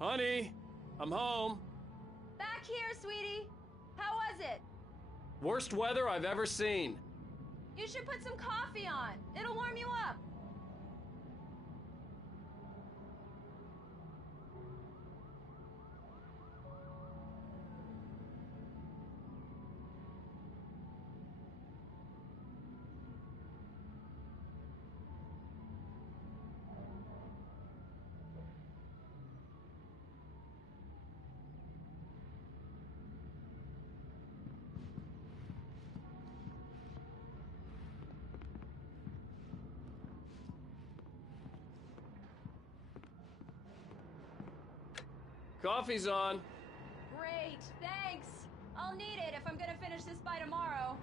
Honey, I'm home. Back here, sweetie. How was it? Worst weather I've ever seen. You should put some coffee on. It'll warm you up. Coffee's on. Great, thanks. I'll need it if I'm gonna finish this by tomorrow.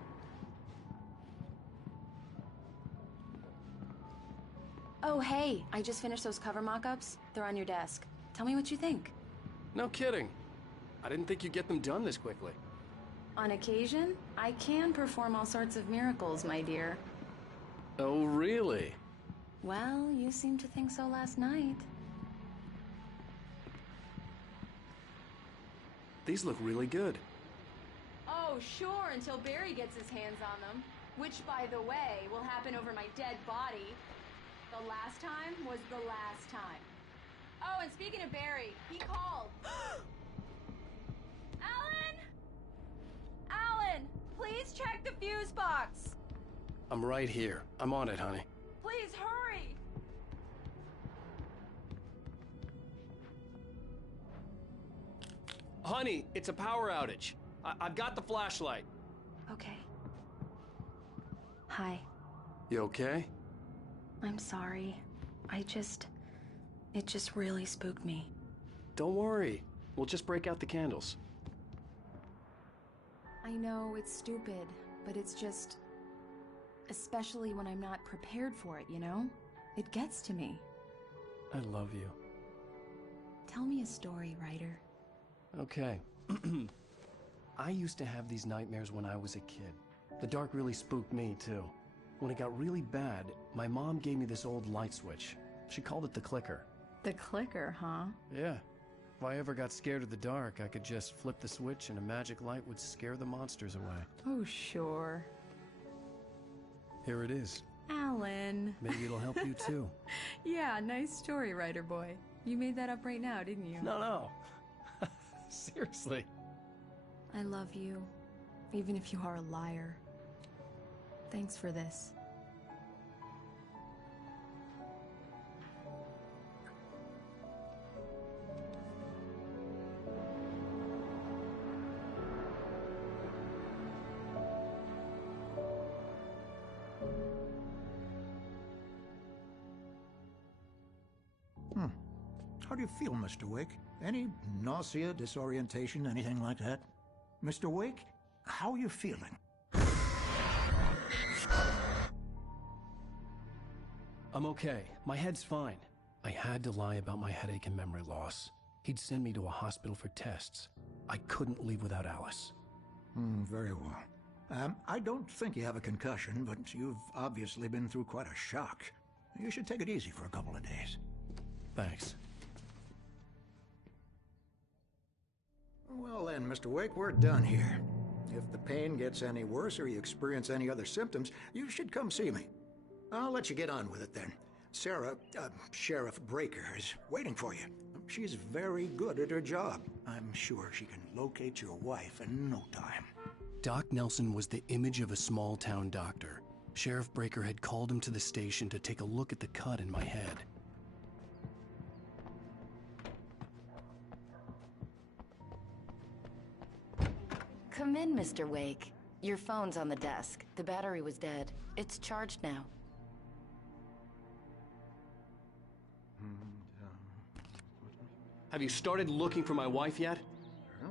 Oh, hey, I just finished those cover mock-ups. They're on your desk. Tell me what you think. No kidding. I didn't think you'd get them done this quickly. On occasion, I can perform all sorts of miracles, my dear. Oh, really? Well, you seemed to think so last night. These look really good. Oh, sure, until Barry gets his hands on them. Which, by the way, will happen over my dead body. The last time was the last time. Oh, and speaking of Barry, he called. Alan! Alan, please check the fuse box. I'm right here. I'm on it, honey. Please hurry. Honey, it's a power outage. I've got the flashlight. Okay. Hi. You okay? I'm sorry. It just really spooked me. Don't worry. We'll just break out the candles. I know it's stupid, but it's just... Especially when I'm not prepared for it, you know? It gets to me. I love you. Tell me a story, writer. Okay. I used to have these nightmares when I was a kid. The dark really spooked me, too. When it got really bad, my mom gave me this old light switch. She called it the clicker. The clicker, huh? Yeah. If I ever got scared of the dark, I could just flip the switch and a magic light would scare the monsters away. Oh, sure. Here it is. Alan. Maybe it'll help you, too. Yeah, nice story, writer boy. You made that up right now, didn't you? No. Seriously. I love you, even if you are a liar. Thanks for this. How do you feel, Mr. Wake? Any nausea, disorientation, anything like that? Mr. Wake, how are you feeling? I'm okay. My head's fine. I had to lie about my headache and memory loss. He'd send me to a hospital for tests. I couldn't leave without Alice. Very well. I don't think you have a concussion, but you've obviously been through quite a shock. You should take it easy for a couple of days. Thanks. Well then, Mr. Wake, we're done here. If the pain gets any worse or you experience any other symptoms, you should come see me. I'll let you get on with it then. Sarah, Sheriff Breaker, is waiting for you. She's very good at her job. I'm sure she can locate your wife in no time. Doc Nelson was the image of a small-town doctor. Sheriff Breaker had called him to the station to take a look at the cut in my head. Come in, Mr. Wake. Your phone's on the desk. The battery was dead. It's charged now. Have you started looking for my wife yet?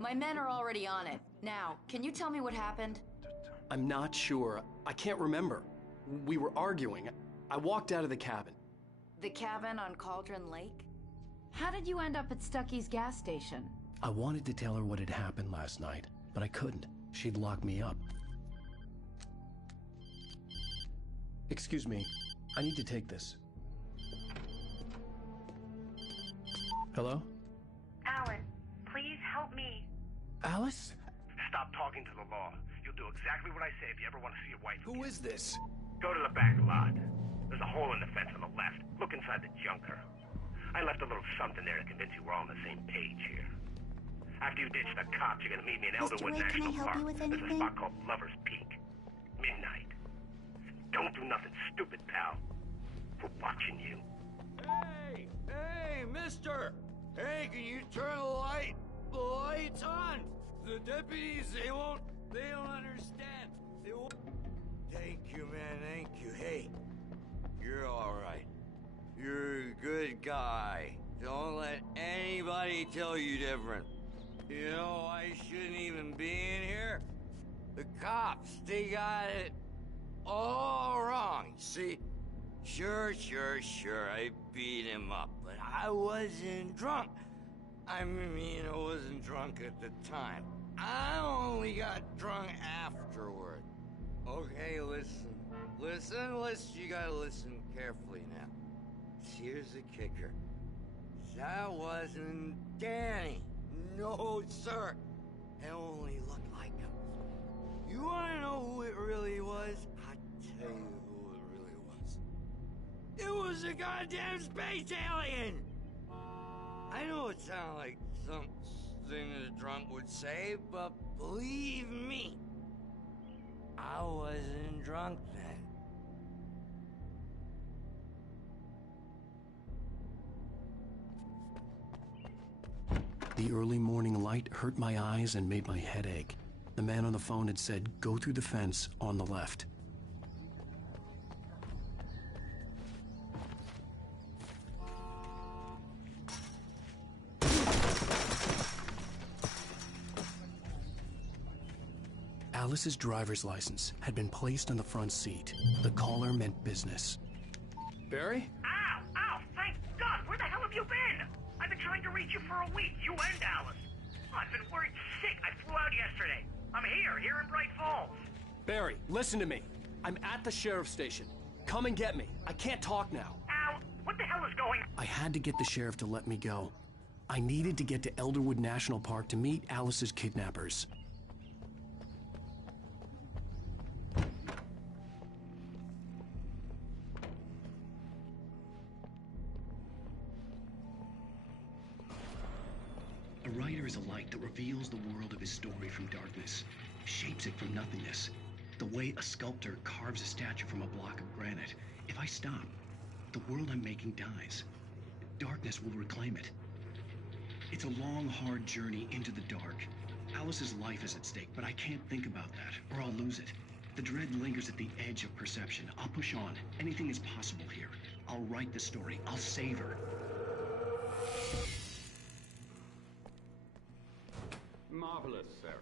My men are already on it. Now, can you tell me what happened? I'm not sure. I can't remember. We were arguing. I walked out of the cabin. The cabin on Cauldron Lake? How did you end up at Stucky's gas station? I wanted to tell her what had happened last night, but I couldn't. She'd lock me up. Excuse me. I need to take this. Hello? Alan, please help me. Alice? Stop talking to the law. You'll do exactly what I say if you ever want to see your wife again. Who is this? Go to the back lot. There's a hole in the fence on the left. Look inside the junker. I left a little something there to convince you we're all on the same page here. After you ditch the cops, you're gonna meet me in Mr. Elderwood Wake, can I National help Park. you with There's a anything? spot called Lover's Peak. Midnight. Don't do nothing stupid, pal. We're watching you. Hey, mister! Hey, can you turn the lights on? The deputies, they don't understand. They won't. Thank you, man, thank you. Hey, you're alright. You're a good guy. Don't let anybody tell you different. You know, I shouldn't even be in here. The cops, they got it all wrong, see? Sure, I beat him up, but I wasn't drunk. I mean, I wasn't drunk at the time. I only got drunk afterward. Okay, listen, you gotta listen carefully now. Here's the kicker. That wasn't Danny. No, sir. It only looked like him. You wanna know who it really was? I'll tell you who it really was. It was a goddamn space alien! I know it sounds like something a drunk would say, but believe me, I wasn't drunk then. The early morning light hurt my eyes and made my head ache. The man on the phone had said, go through the fence on the left. Alice's driver's license had been placed on the front seat. The caller meant business. Barry? Ow! Thank God! Where the hell have you been? I've been trying to reach you for a week, you and Alice. I've been worried sick. I flew out yesterday. I'm here in Bright Falls. Barry, listen to me. I'm at the sheriff's station. Come and get me. I can't talk now. Al, what the hell is going on? I had to get the sheriff to let me go. I needed to get to Elderwood National Park to meet Alice's kidnappers. A writer is a light that reveals the world of his story from darkness, shapes it from nothingness. The way a sculptor carves a statue from a block of granite. If I stop, the world I'm making dies. Darkness will reclaim it. It's a long, hard journey into the dark. Alice's life is at stake, but I can't think about that, or I'll lose it. The dread lingers at the edge of perception. I'll push on. Anything is possible here. I'll write the story. I'll save her. Marvelous, Sarah.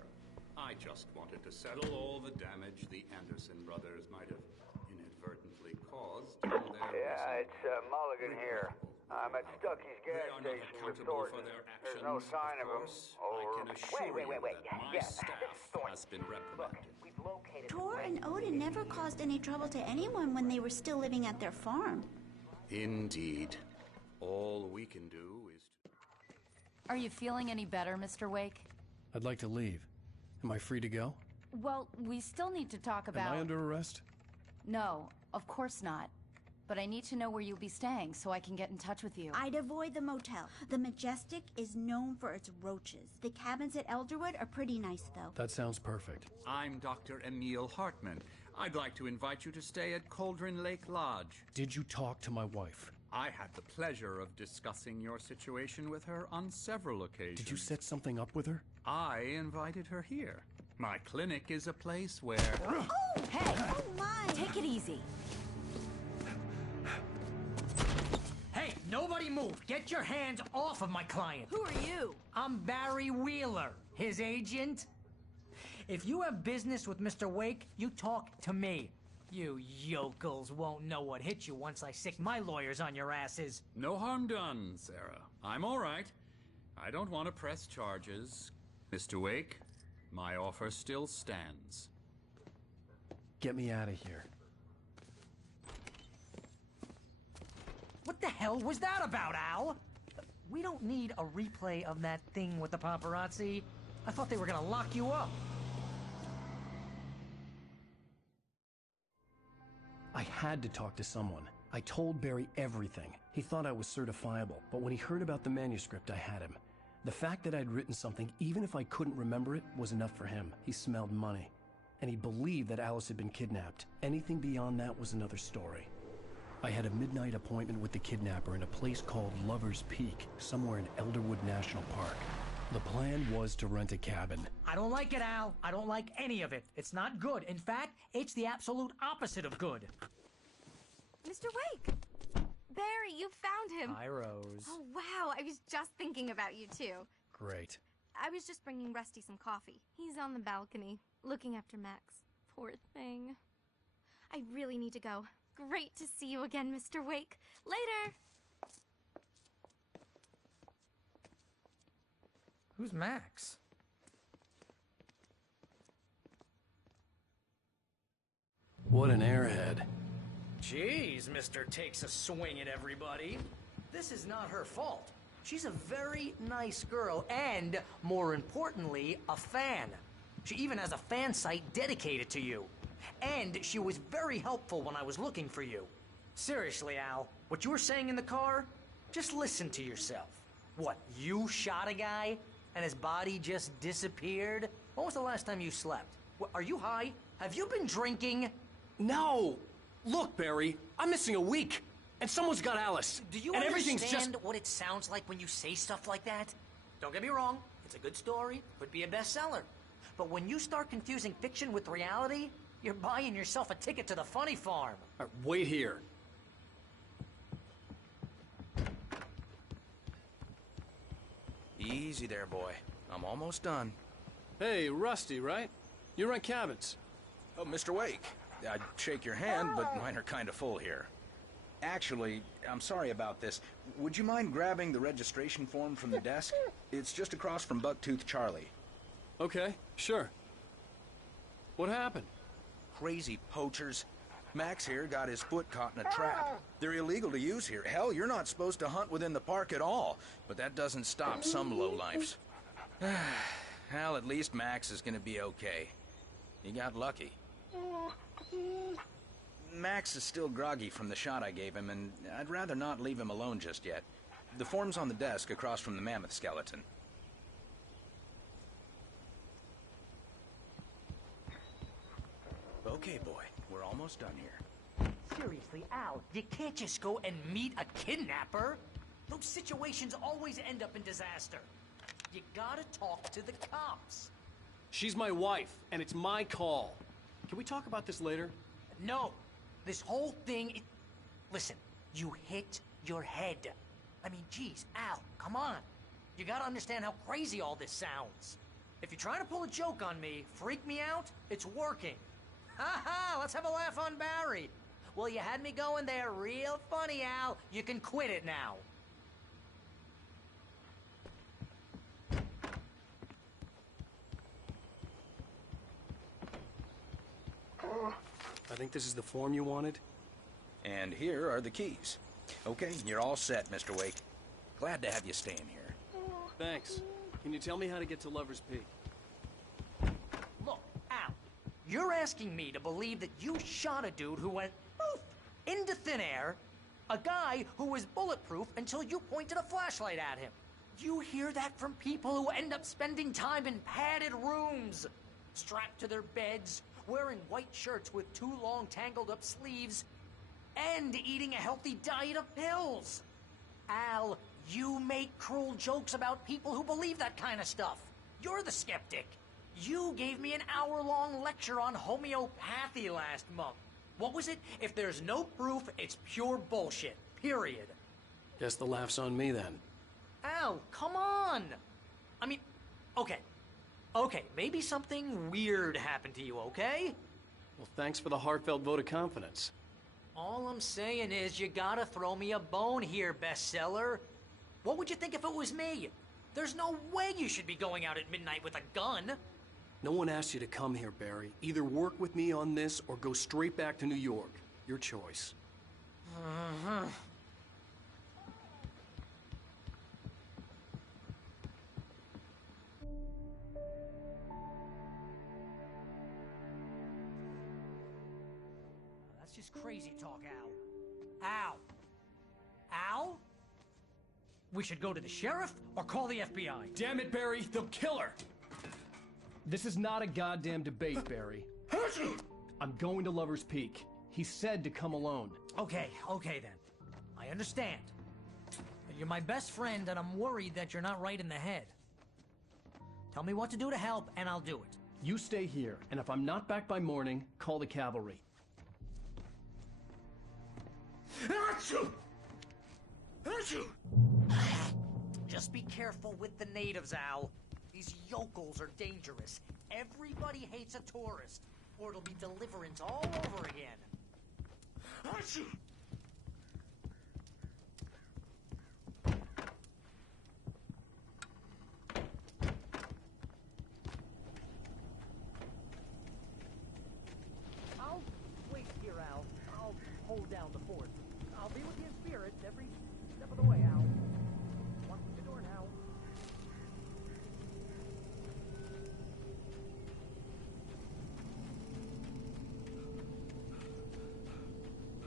I just wanted to settle all the damage the Anderson brothers might have inadvertently caused. Yeah, it's Mulligan here. I'm at Stucky's gas station with Thornton. There's no sign of him. Wait. Yeah, Staff has been reprimanded. we've located... Tor and Odin never caused any trouble to anyone when they were still living at their farm. Indeed. All we can do is to... Are you feeling any better, Mr. Wake? I'd like to leave. Am I free to go? Well, we still need to talk about... Am I under arrest? No, of course not. but I need to know where you'll be staying so I can get in touch with you. I'd avoid the motel. The Majestic is known for its roaches. The cabins at Elderwood are pretty nice, though. That sounds perfect. I'm Dr. Emil Hartman. I'd like to invite you to stay at Cauldron Lake Lodge. Did you talk to my wife? I had the pleasure of discussing your situation with her on several occasions. Did you set something up with her? I invited her here. My clinic is a place where... Oh! Hey! Oh, my! Take it easy. Hey, nobody move! Get your hands off of my client! Who are you? I'm Barry Wheeler, his agent. If you have business with Mr. Wake, you talk to me. You yokels won't know what hit you once I sick my lawyers on your asses. No harm done, Sarah. I'm all right. I don't want to press charges. Mr. Wake, my offer still stands. Get me out of here. What the hell was that about, Al? We don't need a replay of that thing with the paparazzi. I thought they were gonna lock you up. I had to talk to someone. I told Barry everything. He thought I was certifiable, but when he heard about the manuscript, I had him. The fact that I'd written something, even if I couldn't remember it, was enough for him. He smelled money. And he believed that Alice had been kidnapped. Anything beyond that was another story. I had a midnight appointment with the kidnapper in a place called Lover's Peak, somewhere in Elderwood National Park. The plan was to rent a cabin. I don't like it, Al. I don't like any of it. It's not good. In fact, it's the absolute opposite of good. Mr. Wake! Barry, you found him! Hi, Rose. Oh, wow. I was just thinking about you, too. Great. I was just bringing Rusty some coffee. He's on the balcony, looking after Max. Poor thing. I really need to go. Great to see you again, Mr. Wake. Later! Who's Max? What an airhead. Jeez, Mr. Takes a swing at everybody. This is not her fault. She's a very nice girl and, more importantly, a fan. She even has a fan site dedicated to you. And she was very helpful when I was looking for you. Seriously, Al, what you were saying in the car? Just listen to yourself. What, you shot a guy and his body just disappeared? When was the last time you slept? What, are you high? Have you been drinking? No! Look, Barry, I'm missing a week. And someone's got Alice. Do you and understand what it sounds like when you say stuff like that? Don't get me wrong, it's a good story, could be a bestseller. But when you start confusing fiction with reality, you're buying yourself a ticket to the funny farm. All right, wait here. Easy there, boy. I'm almost done. Hey, Rusty, right? You rent cabins. Oh, Mr. Wake. I'd shake your hand, but mine are kind of full here. Actually, I'm sorry about this. Would you mind grabbing the registration form from the desk? It's just across from Bucktooth Charlie. Okay, sure. What happened? Crazy poachers. Max here got his foot caught in a trap. They're illegal to use here. Hell, you're not supposed to hunt within the park at all. But that doesn't stop some lowlifes. Well, at least Max is gonna be okay. He got lucky. Max is still groggy from the shot I gave him, and I'd rather not leave him alone just yet. The form's on the desk across from the mammoth skeleton. Okay, boy. We're almost done here. Seriously, Al, you can't just go and meet a kidnapper. Those situations always end up in disaster. You gotta talk to the cops. She's my wife, and it's my call. Can we talk about this later? No. This whole thing... Listen, you hit your head. I mean, geez, Al, come on. You gotta understand how crazy all this sounds. If you're trying to pull a joke on me, freak me out, it's working. Ha ha, let's have a laugh on Barry. Well, you had me going there real funny, Al. You can quit it now. I think this is the form you wanted. And here are the keys. Okay, you're all set, Mr. Wake. Glad to have you staying here. Thanks. Can you tell me how to get to Lover's Peak? Look, Al, you're asking me to believe that you shot a dude who went poof into thin air, a guy who was bulletproof until you pointed a flashlight at him. You hear that from people who end up spending time in padded rooms, strapped to their beds, wearing white shirts with too long tangled up sleeves, and eating a healthy diet of pills. Al, you make cruel jokes about people who believe that kind of stuff. You're the skeptic. You gave me an hour-long lecture on homeopathy last month. What was it? If there's no proof, it's pure bullshit. Period. Guess the laugh's on me then. Al, come on! I mean, okay. Okay, maybe something weird happened to you, okay? Well, thanks for the heartfelt vote of confidence. All I'm saying is you gotta throw me a bone here, bestseller. What would you think if it was me? There's no way you should be going out at midnight with a gun. No one asked you to come here, Barry. Either work with me on this or go straight back to New York. Your choice. That's just crazy talk, Al. Al? Al? We should go to the sheriff or call the FBI. Damn it, Barry, they'll kill her! This is not a goddamn debate, Barry. I'm going to Lover's Peak. He said to come alone. Okay then. I understand. But you're my best friend and I'm worried that you're not right in the head. Tell me what to do to help and I'll do it. You stay here, and if I'm not back by morning, call the cavalry. Just be careful with the natives, Al. These yokels are dangerous. Everybody hates a tourist, or it'll be deliverance all over again. I'll wait here, Al. I'll hold down the fort. I'll be with you in spirit every step of the way, Al. Walk through the door now.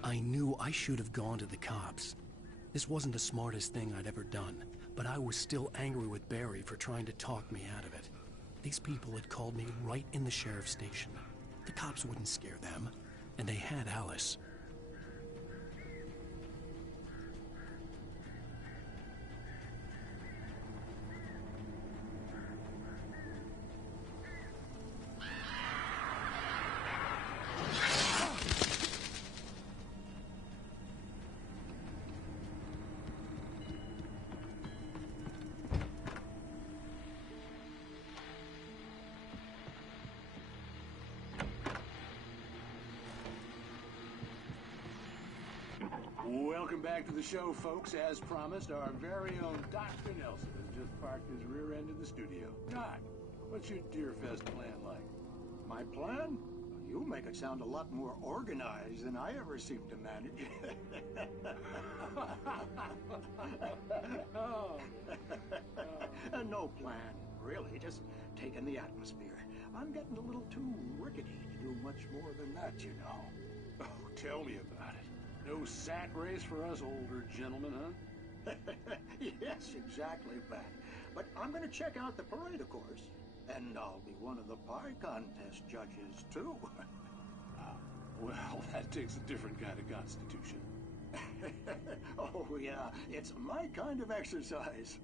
I knew I should have gone to the cops. This wasn't the smartest thing I'd ever done, but I was still angry with Barry for trying to talk me out of it. These people had called me right in the sheriff's station. The cops wouldn't scare them, and they had Alice. Welcome back to the show, folks. As promised, our very own Dr. Nelson has just parked his rear end in the studio. Doc, what's your Deerfest plan like? My plan? You make it sound a lot more organized than I ever seem to manage. No plan, really. Just taking the atmosphere. I'm getting a little too rickety to do much more than that, you know. Oh, tell me about it. No sack race for us older gentlemen, huh? Yes, exactly, Pat. But I'm going to check out the parade, of course. And I'll be one of the pie contest judges, too. Well, that takes a different kind of constitution. Oh, yeah. It's my kind of exercise.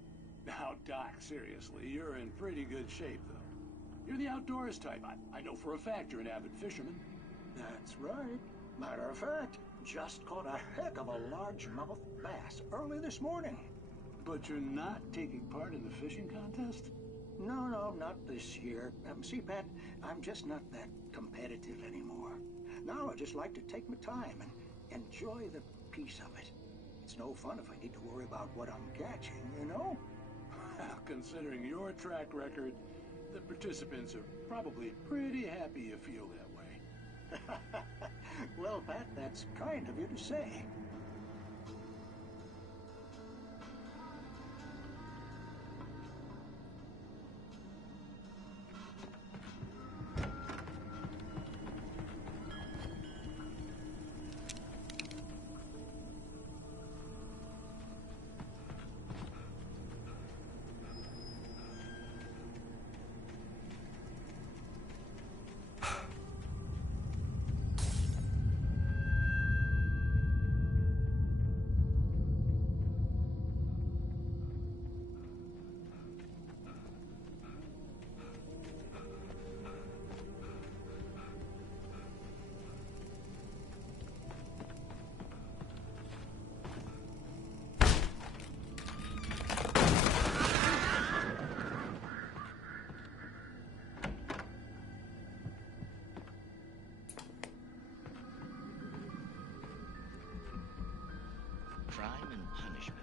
Now, Doc, seriously, you're in pretty good shape, though. You're the outdoors type. I know for a fact you're an avid fisherman. That's right. Matter of fact, just caught a heck of a largemouth bass early this morning. But you're not taking part in the fishing contest? No, not this year. See, Pat, I'm just not that competitive anymore. Now I just like to take my time and enjoy the peace of it. It's no fun if I need to worry about what I'm catching, you know? Well, considering your track record, the participants are probably pretty happy you feel that way. Well, Pat, that's kind of you to say. punishment.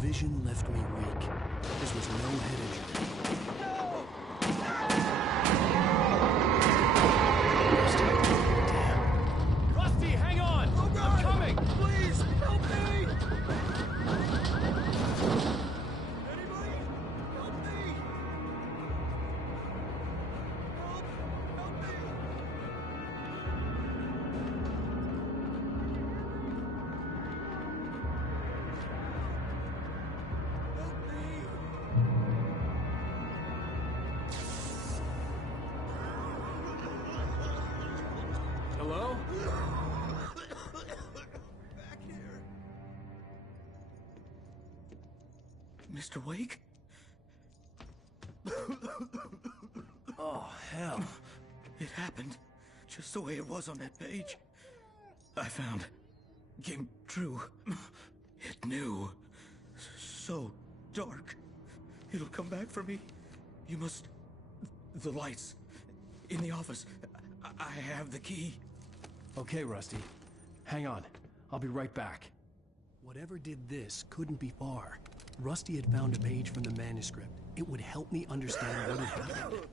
Vision left me weak. This was no head injury. Damn. Rusty, hang on! Oh, God. I'm coming! Please, help me! Anybody? Help me! Help me! Hello? Back here. Mr. Wake? Oh, hell. It happened just the way it was on that page. I found. Came true. It knew. So dark. It'll come back for me. You must... The lights. In the office. I have the key. Okay, Rusty. Hang on. I'll be right back. Whatever did this couldn't be far. Rusty had found a page from the manuscript. It would help me understand what had happened.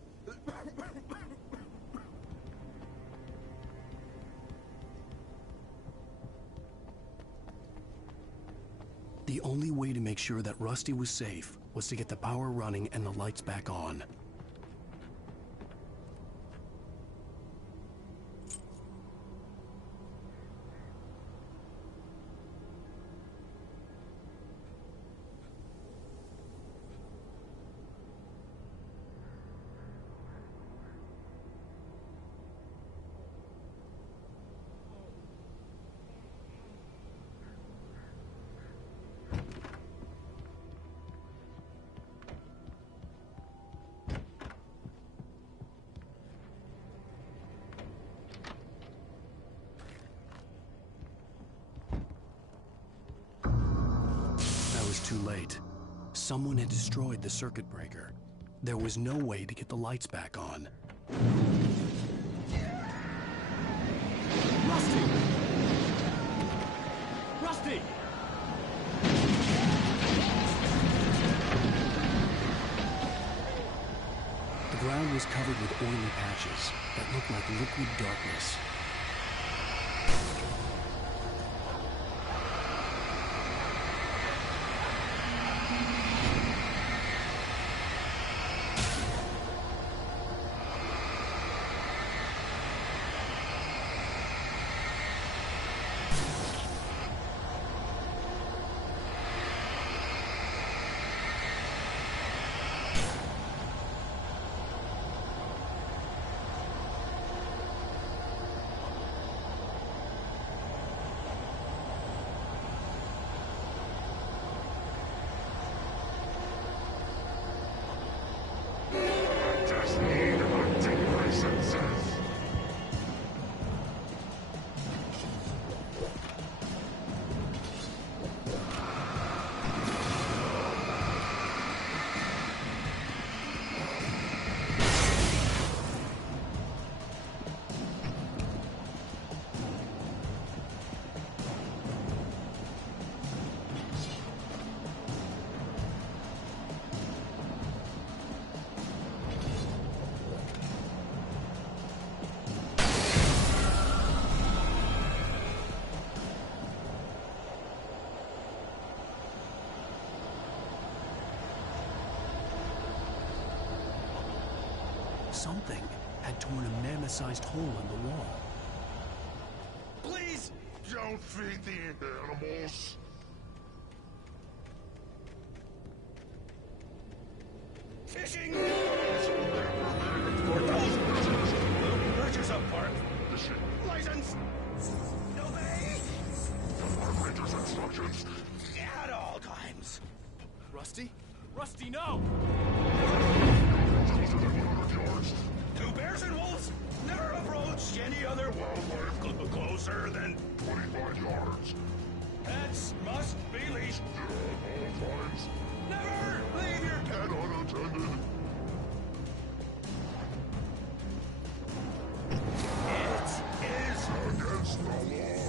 The only way to make sure that Rusty was safe was to get the power running and the lights back on. Too late. Someone had destroyed the circuit breaker. There was no way to get the lights back on. Rusty! Rusty! The ground was covered with oily patches that looked like liquid darkness. Something had torn a mammoth-sized hole in the wall. Please! Don't feed the animals! Fishing! Purchase a park! License! No way! The Park Rangers and stuff instructions. At all times. Rusty? Rusty, no! 2,100 yards. 2 bears and wolves never approached any other wildlife closer than 25 yards. pets must be leashed. At all times. Never leave your And unattended. It is Against the law.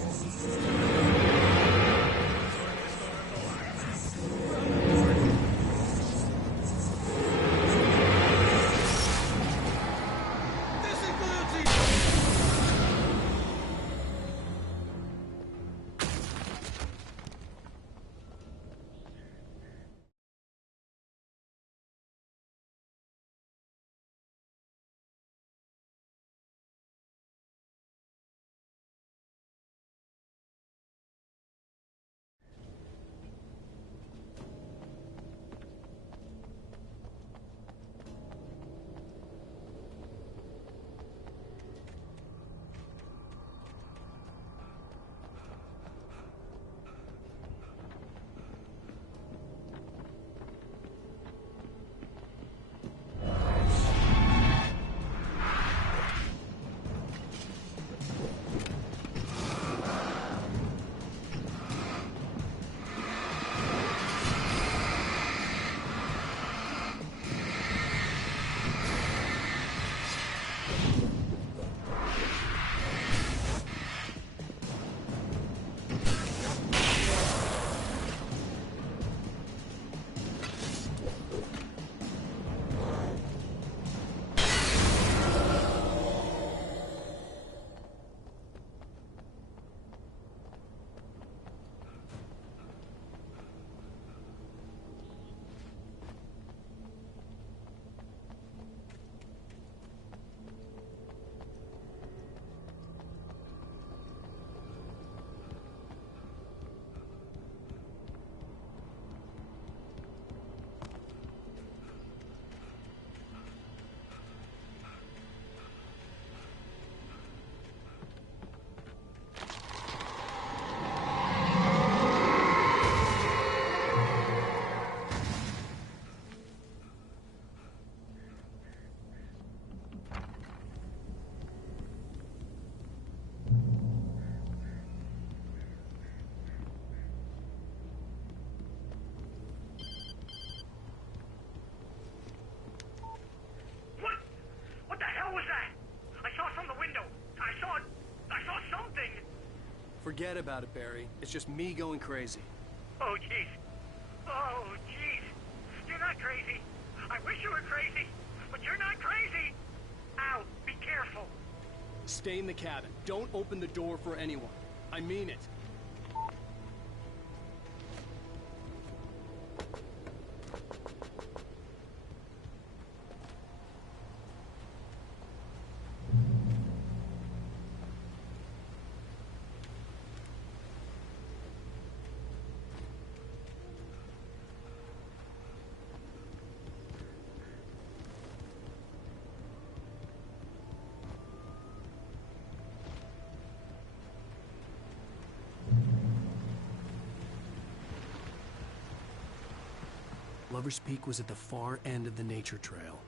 This includes What the hell was that? I saw from the window. I saw something. Forget about it, Barry. It's just me going crazy. Oh, jeez. Oh, jeez. You're not crazy. I wish you were crazy, but you're not crazy. Ow, be careful. Stay in the cabin. Don't open the door for anyone. I mean it. Lover's Peak was at the far end of the nature trail.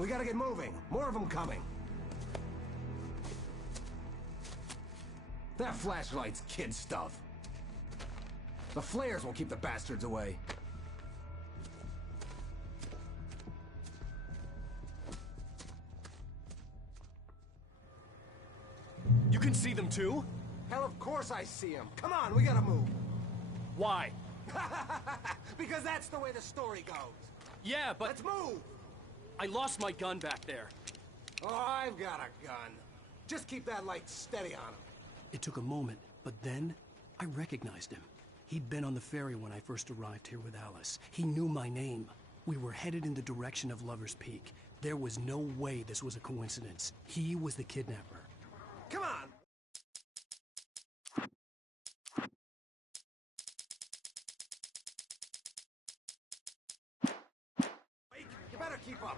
We gotta get moving. More of them coming. That flashlight's kid stuff. The flares will keep the bastards away. You can see them too? Hell, of course I see them. Come on, we gotta move. Why? Because that's the way the story goes. Yeah, but... Let's move! I lost my gun back there. Oh, I've got a gun. Just keep that light steady on him. It took a moment, but then I recognized him. He'd been on the ferry when I first arrived here with Alice. He knew my name. We were headed in the direction of Lover's Peak. There was no way this was a coincidence. He was the kidnapper. Come on! Wait, you better keep up.